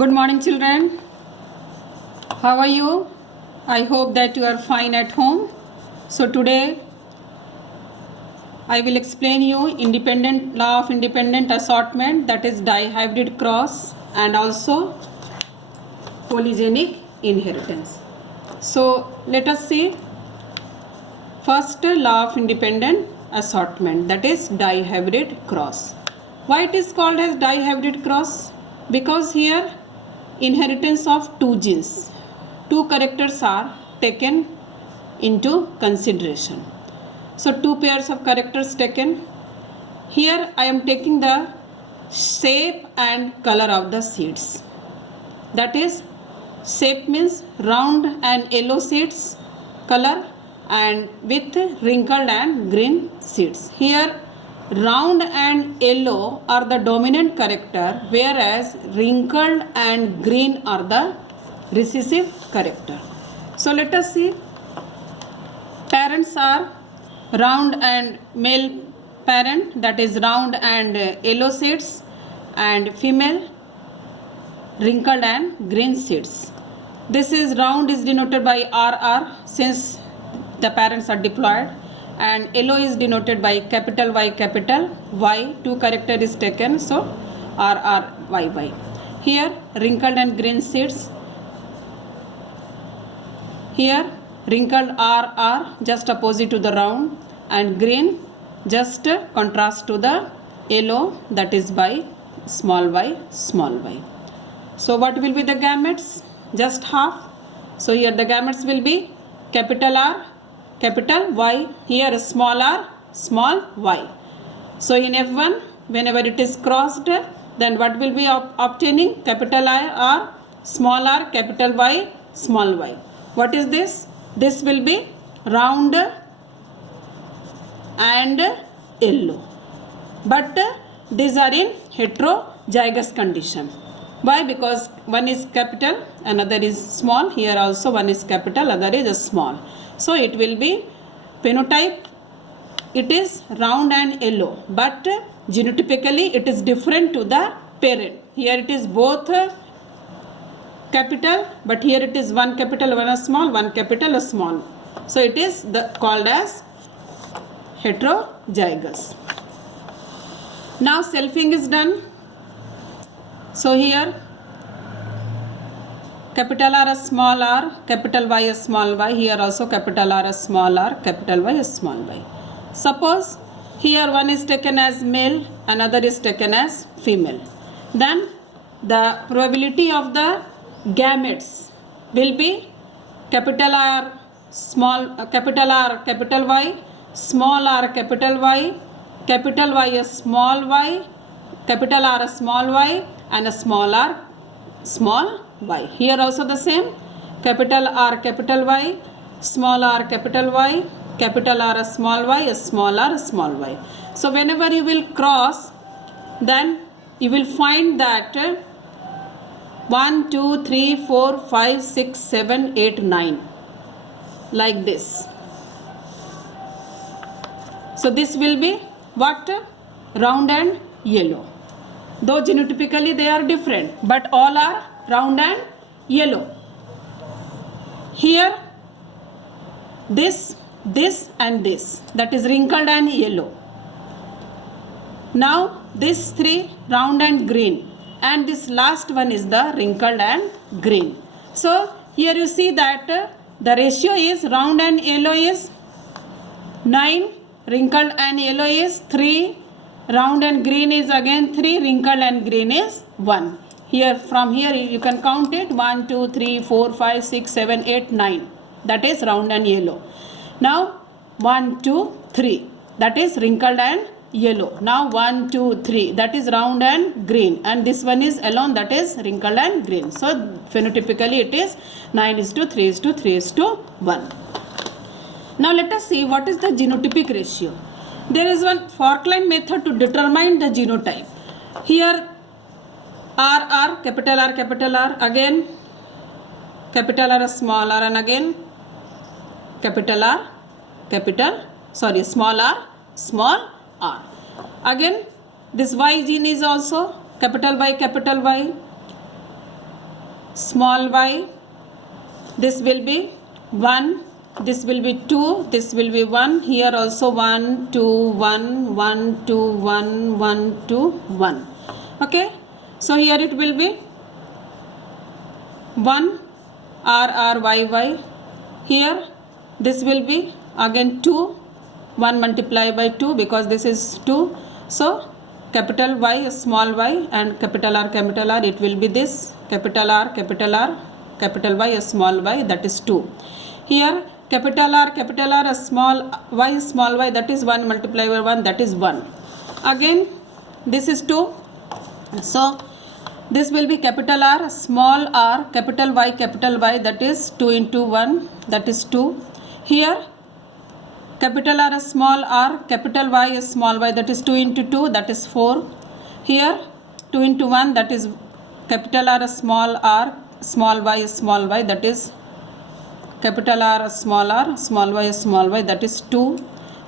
Good morning, children. How are you? I hope that you are fine at home. So today I will explain you independent law of independent assortment, that is dihybrid cross, and also polygenic inheritance. So let us see first law of independent assortment, that is dihybrid cross. Why it is called as dihybrid cross? Because here inheritance of two genes, two characters are taken into consideration. So two pairs of characters taken. Here I am taking the shape and color of the seeds. That is, shape means round and yellow seeds, color and with wrinkled and green seeds. Here round and yellow are the dominant character, whereas wrinkled and green are the recessive character. So let us see. Parents are round and male parent, that is round and yellow seeds, and female wrinkled and green seeds. This is round is denoted by RR since the parents are diploid, and yellow is denoted by capital Y, two character is taken, so RRYY. Here wrinkled and green seeds, here wrinkled RR just opposite to the round, and green just contrast to the yellow, that is by small y. So what will be the gametes? Just half. So here the gametes will be capital R, capital Y, here small r, small y. So in F1, whenever it is crossed, then what will be obtaining? Capital I R, small r, capital Y, small y. What is this? This will be round and yellow. But these are in heterozygous condition. Why? Because one is capital, another is small. Here also one is capital, other is small. So it will be phenotype, it is round and yellow, but genotypically it is different to the parent. Here it is both capital, but here it is one capital, one small, one capital, a small. So it is called as heterozygous. Now selfing is done. So here capital R, small r, capital Y, small y. Here also capital R, small r, capital Y, small y. Suppose here one is taken as male, another is taken as female. Then the probability of the gametes will be capital R, capital R, capital Y, small r, capital Y, small y, capital R, small y, and a small r, small y. Here also the same, capital R, capital Y, small r, capital Y, capital R, small y, small r, small y. So whenever you will cross, then you will find that 1, 2, 3, 4, 5, 6, 7, 8, 9 like this. So this will be what? Round and yellow. Though genotypically they are different, but all are round and yellow. Here this and this, that is wrinkled and yellow. Now this three round and green, and this last one is the wrinkled and green. So here you see that the ratio is round and yellow is 9, wrinkled and yellow is 3, round and green is again 3, wrinkled and green is 1. Here from here you can count it 1, 2, 3, 4, 5, 6, 7, 8, 9. That is round and yellow. Now 1, 2, 3. That is wrinkled and yellow. Now 1, 2, 3. That is round and green. And this one is alone, that is wrinkled and green. So phenotypically it is 9:3:3:1. Now let us see what is the genotypic ratio. There is one Falkland method to determine the genotype. Here RR, capital R, again capital R, small r, and again capital R, small r, small r. Again this Y gene is also capital Y, small y, this will be 1, this will be 2, this will be 1, here also 1 2 1 1 2 1 1 2 1. Okay, so here it will be 1 r r y y. Here this will be again 2, 1 multiplied by 2 because this is 2. So capital Y small y and capital R it will be this capital R capital Y small y, that is 2. Here capital R small y that is 1 multiplied by 1, that is 1. Again this is 2. So this will be capital R small r capital Y that is 2 into 1, that is 2. Here capital R small r capital Y small y that is 2 into 2, that is 4. Here 2 into 1, that is capital R small y that is capital R small y that is 2.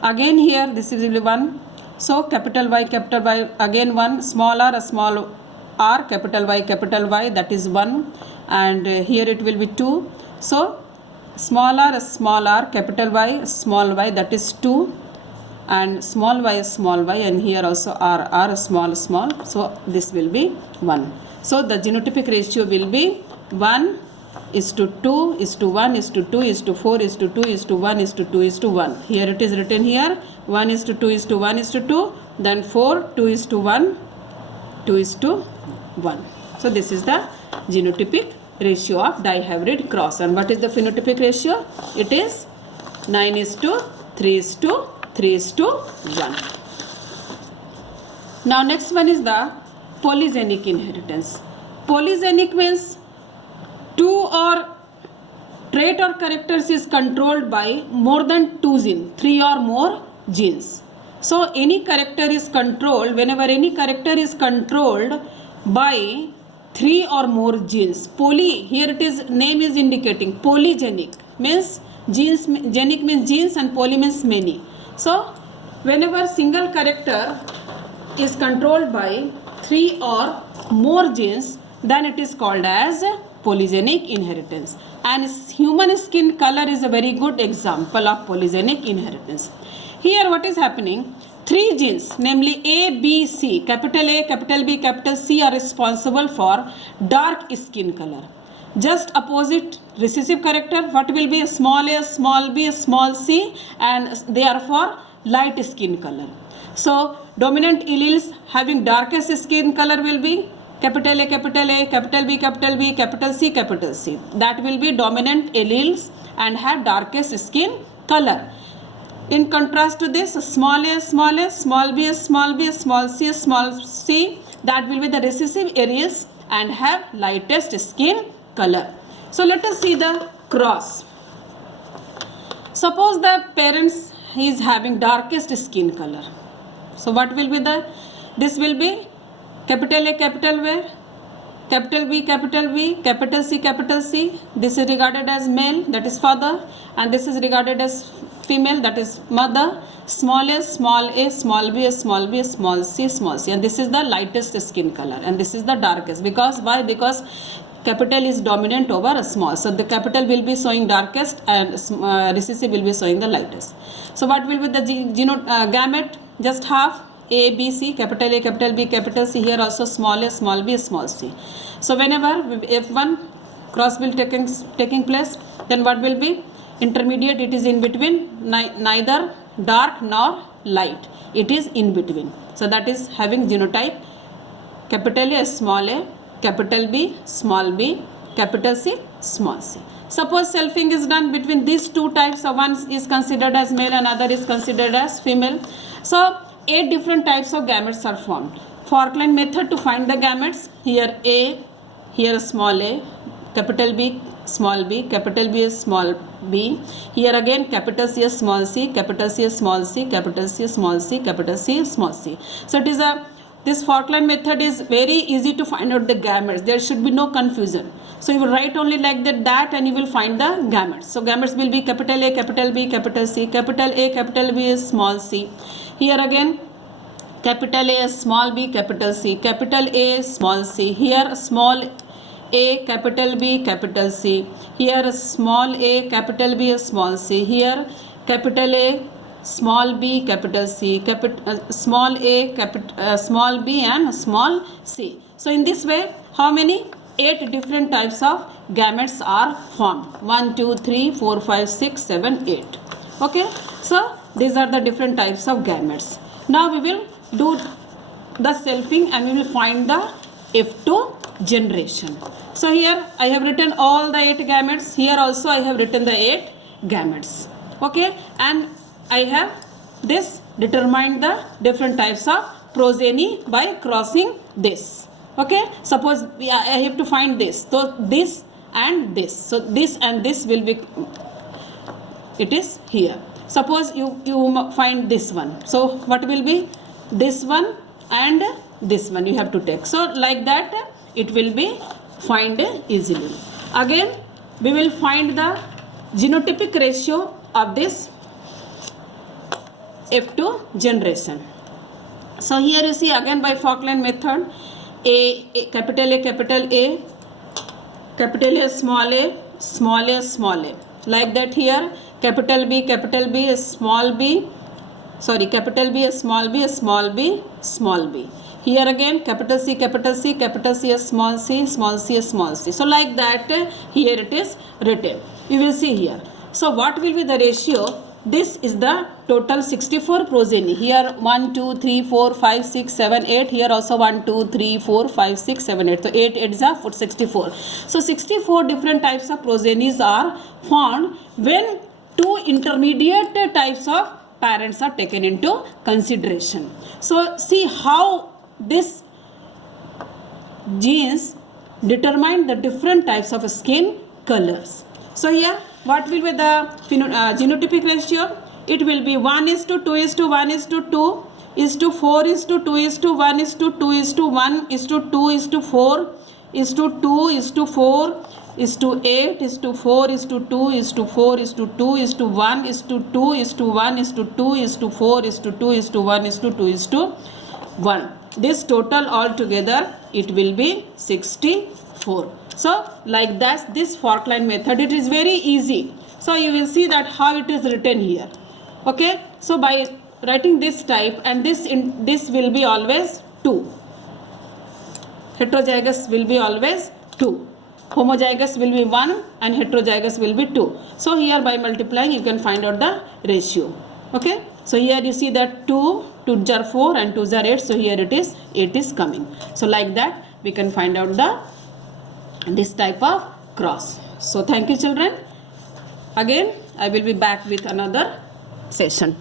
Again here this is 1. So capital Y again 1, small r capital Y that is 1, and here it will be 2. So small r capital Y small y that is 2, and small y and here also r small, so this will be 1. So the genotypic ratio will be 1 is to 2 is to 1 is to 2 is to 4 is to 2 is to 1 is to 2 is to 1. Here it is written here 1 is to 2 is to 1 is to 2, then 4 2 is to 1 2 is to 1. So this is the genotypic ratio of dihybrid cross. And what is the phenotypic ratio? It is 9 is to 3 is to 3 is to 1. Now next one is the polygenic inheritance. Polygenic means two or trait or characters is controlled by more than 2 genes, 3 or more genes. So any character is controlled, whenever any character is controlled by 3 or more genes. Poly, here it is, name is indicating polygenic means genes, genic means genes and poly means many. So whenever single character is controlled by 3 or more genes, then it is called as polygenic inheritance. And human skin color is a very good example of polygenic inheritance. Here what is happening? 3 genes, namely A, B, C, capital A, capital B, capital C are responsible for dark skin color. Just opposite recessive character, what will be? Small a, small b, small c, and they are for light skin color. So dominant alleles having darkest skin color will be capital A, capital A, capital B, capital B, capital C, capital C. That will be dominant alleles and have darkest skin color. In contrast to this, small a, small a, small b, small b, small c, that will be the recessive areas and have lightest skin color. So let us see the cross. Suppose the parents is having darkest skin color. So what will be the, this will be capital A, capital B, capital B, capital B, capital C. This is regarded as male, that is father, and this is regarded as female, that is mother. Small a, small a, small b, small b, small c, and this is the lightest skin color, and this is the darkest. Because why? Because capital is dominant over a small, so the capital will be showing darkest and recessive will be showing the lightest. So what will be the gamete? Just half. A, B, C, capital A, capital B, capital C. Here also small a, small b, small c. So whenever if one cross will taking place, then what will be? Intermediate, it is in between, neither dark nor light. It is in between. So that is having genotype capital A, small a, capital B, small b, capital C, small c. Suppose selfing is done between these two types. So one is considered as male and other is considered as female. So 8 different types of gametes are formed. Falkland method to find the gametes. Here A, here small a, capital B, small b, capital B, small b. Here again capital C, small c, capital C, small c, capital C, small c, capital C, small c. So it is this Falkland method is very easy to find out the gametes. There should be no confusion. So you will write only like that and you will find the gametes. So gametes will be capital A, capital B, capital C, capital A, capital B, small c. Here again capital A, small b, capital C, capital A, small c. Here small A, capital B, capital C. Here small a, capital B, small c. Here capital A, small b, capital C, small a, small b and small c. So in this way, how many? 8 different types of gametes are formed. 1, 2, 3, 4, 5, 6, 7, 8. Okay. So these are the different types of gametes. Now we will do the selfing and we will find the F2 generation. So here I have written all the 8 gametes. Here also I have written the 8 gametes. Okay. And I have this determined the different types of progeny by crossing this. Okay. Suppose I have to find this. So this and this. So this and this will be, it is here. Suppose you find this one. So what will be? This one and this one you have to take. So like that it will be find easily. Again we will find the genotypic ratio of this F2 generation. So here you see again by Falkland method, capital A, capital A, capital A, small a, small a, small a. Like that here capital B, small b, sorry, capital B, small b, small b, small b. Here again capital C, capital C, capital C, small c, small c, small c. So like that here it is written. You will see here. So what will be the ratio? This is the total 64 progeny. Here 1, 2, 3, 4, 5, 6, 7, 8. Here also 1, 2, 3, 4, 5, 6, 7, 8. So 8 is 64. So 64 different types of progenies are found when 2 intermediate types of parents are taken into consideration. So see how this genes determine the different types of skin colors. So here what will be the genotypic ratio? It will be 1:2:1:2 1:2:2:1:2 1:2:4:2 8:2:4:2 This total altogether it will be 64. So like that this Falkland method, it is very easy. So you will see that how it is written here. Okay. So by writing this type and this will be always 2. Heterozygous will be always 2. Homozygous will be 1 and heterozygous will be 2. So here by multiplying you can find out the ratio. Okay. So here you see that 2 are 4 and 2s are 8. So here it is 8 is coming. So like that we can find out this type of cross. So thank you children. Again I will be back with another session.